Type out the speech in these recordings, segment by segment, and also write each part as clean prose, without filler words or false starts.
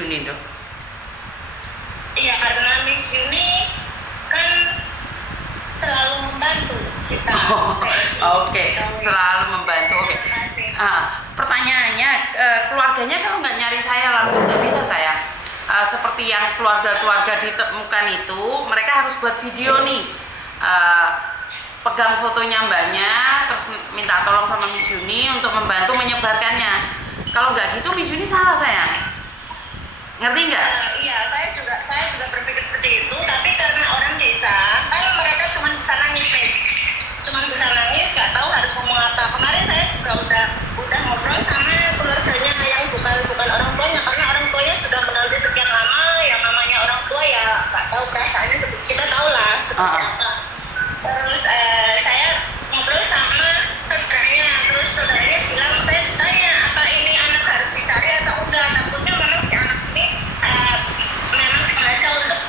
Yuni, Dok? Iya, karena Miss Yuni kan selalu membantu kita. Oke. Selalu membantu. Oke. Pertanyaannya, keluarganya kalau nggak nyari saya langsung nggak bisa saya. Seperti yang keluarga-keluarga ditemukan itu, mereka harus buat video nih, pegang fotonya mbaknya, terus minta tolong sama Miss Yuni untuk membantu menyebarkannya. Kalau nggak gitu Miss Yuni salah sayang. Ngerti nggak? Iya, saya juga berpikir seperti itu, tapi karena orang desa kan mereka cuma bisa nangis, nggak tahu harus ngomong apa. Kemarin saya juga udah ngobrol sama keluarganya yang bukan orang tuanya, karena orang tuanya sudah menanti sekian lama. Yang namanya orang tua ya nggak tahu perasaannya, kita tahu lah seperti apa. Terus saya ngobrol sama saudaranya, terus saudaranya bilang, saya tanya apa ini anak harus dicari atau enggak. Takutnya memang si anak ini memang sengaja untuk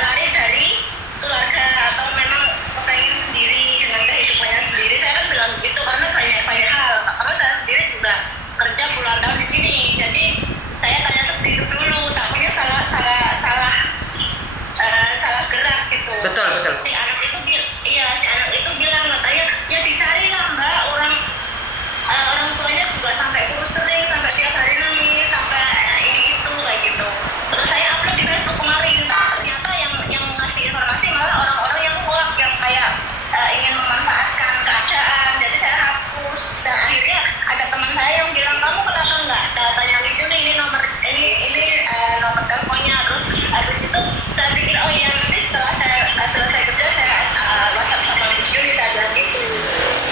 lari dari keluarga atau memang kepengen sendiri dengan kehidupannya sendiri. Saya kan bilang begitu karena banyak hal, karena saya sendiri juga kerja puluhan tahun di sini, jadi saya tanya seperti itu dulu, takutnya salah gerak gitu. Betul. Si anak itu bilang katanya ya dicari lah mbak, orang tuanya juga sampai kurus kering, sampai tiap hari nangis, sampai ini itu kayak gitu. Terus saya upload di Facebook kemarin, ternyata yang ngasih informasi malah orang-orang yang hoax, yang kayak ingin memanfaatkan keadaan. Jadi saya hapus, dan akhirnya ada teman saya yang bilang, kamu kenapa nggak tanya Miss Yuni, ini nomor teleponnya. Terus habis itu saya pikir oh iya, nanti setelah saya selesai kerja saya WhatsApp sama Miss Yuni, saya bilang gitu.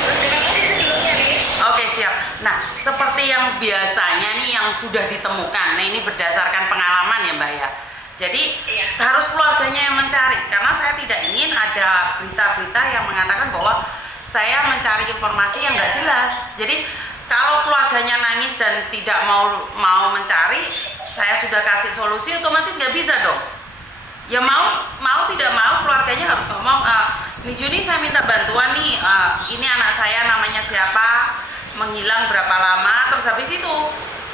Terus terima kasih sebelumnya nih. Oke, siap. Nah, seperti yang biasanya nih yang sudah ditemukan. Nah, ini berdasarkan pengalaman ya, Mbak ya. Jadi harus keluarganya yang mencari, karena saya tidak ingin ada berita-berita yang mengatakan bahwa saya mencari informasi yang nggak jelas. Jadi kalau keluarganya nangis dan tidak mau mencari, saya sudah kasih solusi, otomatis nggak bisa dong. Ya mau tidak mau keluarganya harus ngomong, Miss Yuni saya minta bantuan nih, ini anak saya namanya siapa, menghilang berapa lama. Terus habis itu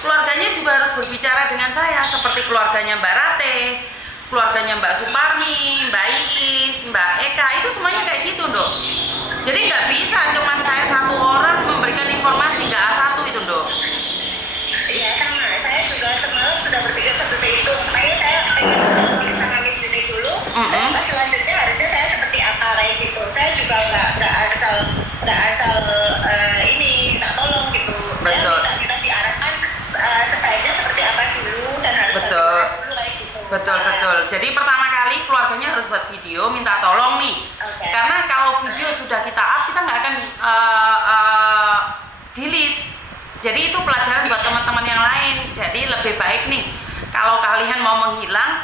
keluarganya juga harus berbicara dengan saya, seperti keluarganya Mbak Rate, keluarganya Mbak Suparni, Mbak Iis, Mbak Eka, itu semuanya kayak gitu dong. Jadi nggak bisa cuman saya satu orang memberikan informasi, nggak A1 itu dong. Iya sama, saya juga semalam sudah berpikir seperti itu, makanya saya pengen sama Miss Yuni dulu. Terus selanjutnya harusnya saya seperti apa kayak gitu. Saya juga nggak asal ini minta tolong gitu. Betul. Saya minta diarahkan sebaiknya seperti apa dulu dan harus Betul. dulu kayak gitu. Betul. Jadi pertama kali keluarganya harus buat video minta tolong nih. Okay. Karena kalau video sudah kita up, kita nggak akan delete. Jadi itu pelajaran buat teman-teman yang lain. Jadi lebih baik nih, kalau kalian mau menghilang,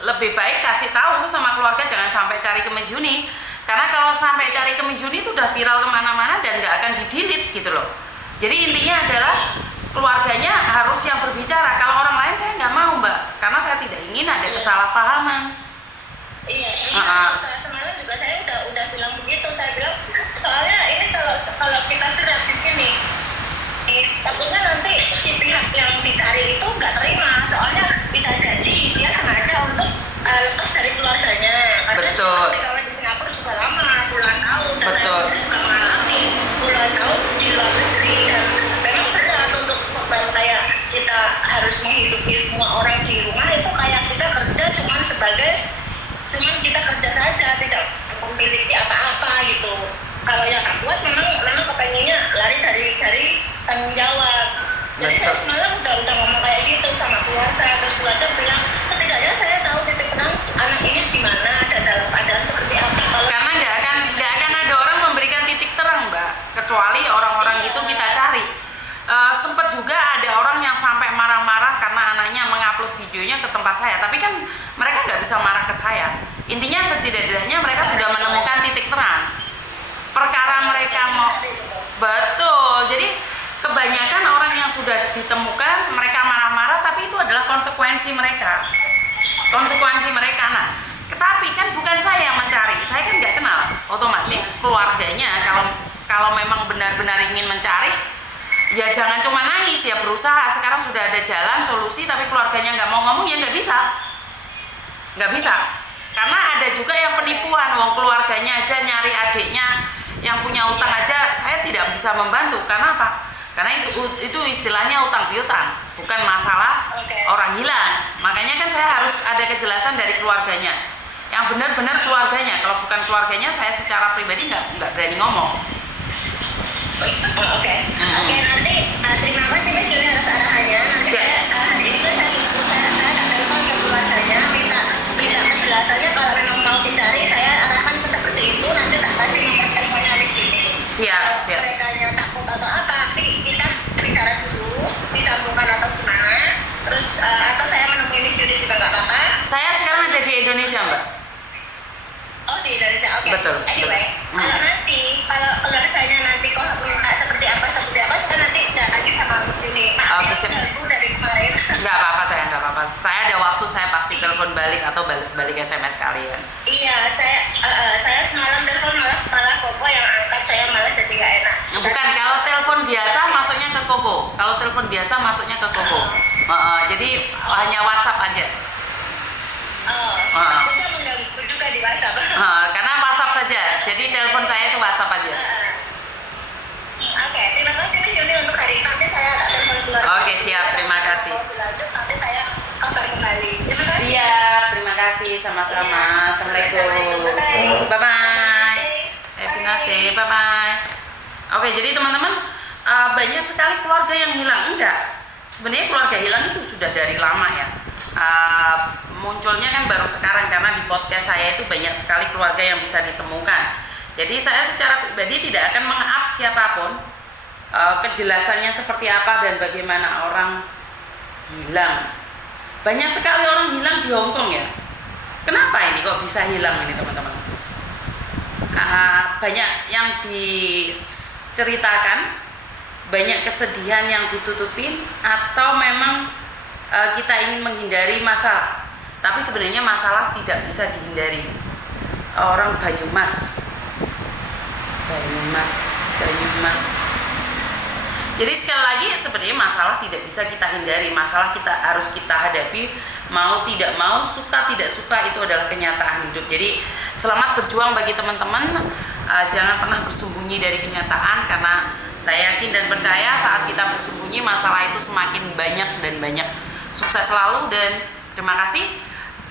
lebih baik kasih tahu sama keluarga, jangan sampai cari ke Miss Yuni. Karena kalau sampai cari ke Miss Yuni itu udah viral kemana-mana dan nggak akan di-delete gitu loh. Jadi intinya adalah keluarganya harus yang berbicara. Kalau orang lain saya nggak mau, Mbak, karena saya tidak ingin ada kesalahpahaman. Iya, semalam juga saya udah bilang begitu. Saya bilang soalnya ini kalau kita gerak di sini, takutnya nanti si pihak yang dicari itu nggak terima, soalnya bisa jadi dia sengaja untuk lepas dari keluarganya. Betul. Kalau di Singapura juga lama, puluhan tahun, dan Betul. saya juga mengalami puluhan tahun di luar negeri, dan memang berat untuk kayak kita harus menghidupi semua orang di rumah itu kayak kita kerja cuman kita kerja saja, tidak memiliki apa-apa gitu. Kalau yang aku buat memang kepengennya lari dari tanggung jawab. Jadi saya semalam udah ngomong kayak gitu sama keluarga, terus keluarga bilang setidaknya saya tahu titik terang anak ini di mana dan dalam keadaan seperti apa. Karena nggak akan ada orang memberikan titik terang, Mbak, kecuali orang-orang itu kita cari. Sempat juga ada orang yang sampai marah-marah karena anaknya mengupload videonya ke tempat saya, tapi kan mereka nggak bisa marah ke saya. Intinya setidaknya mereka sudah menemukan titik terang perkara mereka mau. Betul. Jadi kebanyakan orang yang sudah ditemukan mereka marah-marah, tapi itu adalah konsekuensi mereka. Nah, tetapi kan bukan saya yang mencari, saya kan nggak kenal. Otomatis keluarganya kalau memang benar-benar ingin mencari, ya jangan cuma nangis, ya berusaha. Sekarang sudah ada jalan solusi, tapi keluarganya nggak mau ngomong, ya nggak bisa. Karena ada juga yang penipuan, wong keluarganya aja nyari adiknya yang punya utang aja saya tidak bisa membantu. Karena apa? Karena itu istilahnya utang piutang, bukan masalah orang hilang. Makanya kan saya harus ada kejelasan dari keluarganya, yang benar-benar keluarganya. Kalau bukan keluarganya, saya secara pribadi nggak berani ngomong. Oke, nanti terima kasih Mas Yuli atas arahannya. Nanti saya hari ini saya akan telepon ke keluarganya, minta penjelasannya. Kalau memang mau dicari, saya arahkan seperti itu. Nanti tak kasih nomor teleponnya di sini. Siap. Mereka takut atau apa, kita bicara dulu, disambungkan atau gimana. Terus atau saya menemui Miss Yuli juga nggak apa-apa. Saya sekarang ada di Indonesia, Mbak. Oh, di Indonesia, oke. Betul. Anyway, kalau keluarganya nanti kok minta seperti apa, saya nanti nggak lagi sama Miss Yuli. Siap. Dari kemarin. Nggak apa-apa. Saya ada waktu, saya pasti telepon balik atau balas balik SMS kalian. Iya, saya semalam telepon malah Kopo yang angkat, saya malah jadi nggak enak. Bukan, kalau telepon biasa masuknya ke Kopo. Jadi hanya WhatsApp aja. Bisa mengganggu juga di WhatsApp. Karena WhatsApp saja. Jadi telepon saya itu WhatsApp aja. Oke, terima kasih Miss Yuli untuk hari ini. Nanti saya akan telepon keluarga. Oke, siap. Terima kasih. Lanjut, nanti saya kabar kembali. Terima kasih. Siap, terima kasih. Sama-sama. Assalamualaikum. Bye-bye. Happy Day. Bye-bye. Oke, jadi teman-teman, banyak sekali keluarga yang hilang. Enggak. Sebenarnya keluarga hilang itu sudah dari lama ya. Munculnya kan baru sekarang karena di podcast saya itu banyak sekali keluarga yang bisa ditemukan. Jadi saya secara pribadi tidak akan meng-up siapapun, kejelasannya seperti apa dan bagaimana orang hilang. Banyak sekali orang hilang di Hong Kong ya. Kenapa ini kok bisa hilang ini teman-teman? Banyak yang diceritakan, banyak kesedihan yang ditutupin, atau memang kita ingin menghindari masalah. Tapi sebenarnya masalah tidak bisa dihindari. Orang Banyumas. Jadi sekali lagi sebenarnya masalah tidak bisa kita hindari. Masalah harus kita hadapi, mau tidak mau, suka tidak suka, itu adalah kenyataan hidup. Jadi selamat berjuang bagi teman-teman. Jangan pernah bersembunyi dari kenyataan, karena saya yakin dan percaya saat kita bersembunyi, masalah itu semakin banyak dan banyak. Sukses selalu dan terima kasih.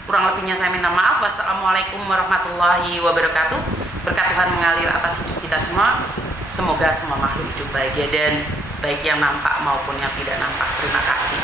Kurang lebihnya saya minta maaf. Wassalamualaikum warahmatullahi wabarakatuh. Berkat Tuhan mengalir atas hidup kita semua. Semoga semua makhluk hidup bahagia, dan baik yang nampak maupun yang tidak nampak. Terima kasih.